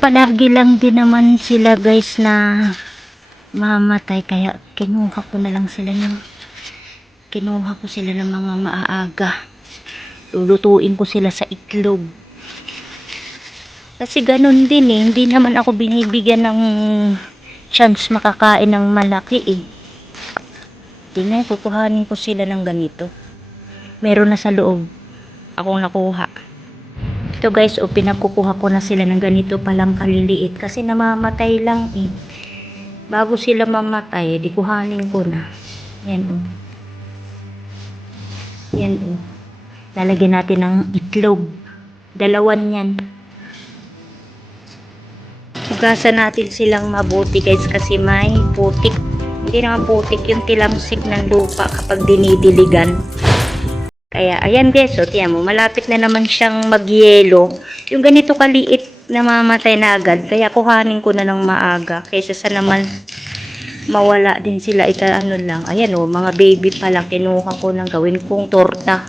palagi lang din naman sila guys na mamatay, kaya kinuha ko sila ng mga maaga. Lulutuin ko sila sa itlog. Kasi ganun din eh, hindi naman ako binibigyan ng chance makakain ng malaki eh. Tingnan, kukuhanin ko sila ng ganito. Meron na sa loob akong nakuha. Ito guys, pinagkukuha ko na sila ng ganito palang kaliliit kasi namamatay lang eh. Bago sila mamatay, di kuhanin ko na. Yan o. Yan o. Lalagyan natin ng itlog. Dalawan yan. Hugasan natin silang mabuti guys kasi may putik. Hindi naman putik yung tilamsik ng lupa kapag dinidiligan. Kaya ayan guys, so tiyan mo, malapit na naman siyang magyelo. Yung ganito kaliit na mamatay na agad, kaya kuhanin ko na ng maaga. Kaysa sa naman mawala din sila, ano lang. Ayan o, mga baby pa lang, kinuha ko ng gawin kong torta.